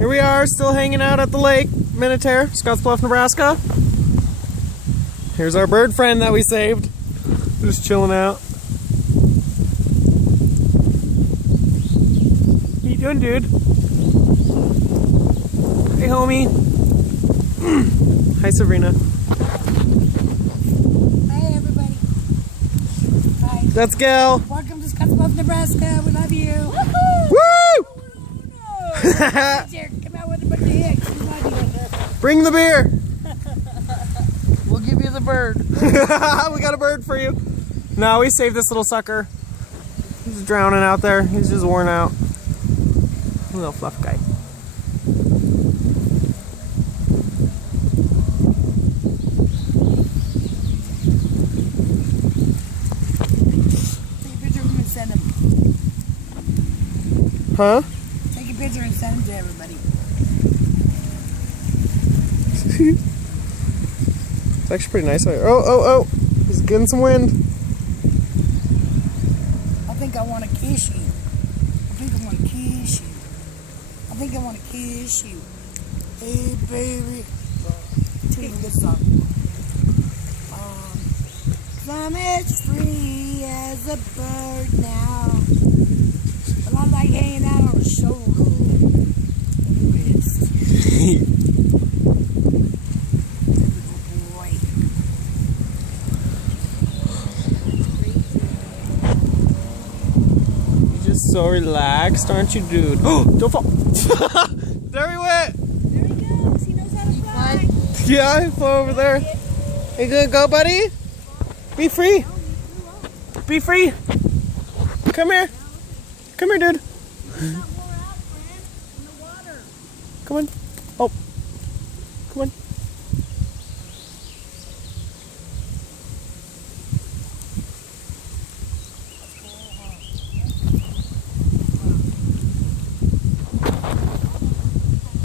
Here we are, still hanging out at the lake, Minutair, Scottsbluff, Nebraska. Here's our bird friend that we saved. Just chilling out. What you doing, dude? Hey, homie. Hi, Sabrina. Hi, everybody. Hi. That's Gail. Welcome to Scottsbluff, Nebraska. We love you. Woo! Come out with a bunch of hicks. We love you. Bring the beer. We'll give you the bird. We got a bird for you. No, we saved this little sucker. He's drowning out there. He's just worn out. Little fluff guy. Take a picture of him and send him. Huh? Take a picture and send him to everybody. It's actually pretty nice out here. Oh! He's getting some wind. I think I want to kiss you. I think I want to kiss you. I think I want to kiss you. Hey, baby. Sing a good song. I'm as free as a bird now. But I like hanging out on the shoulder and the wrist. Good boy. You're just so relaxed, aren't you, dude? Oh, don't fall. There he went. There he goes. He knows how to fly. Yeah, he flew over there. You gonna go, buddy? Be free. Be free. Come here. Come here, dude. Come on. Oh. Come on.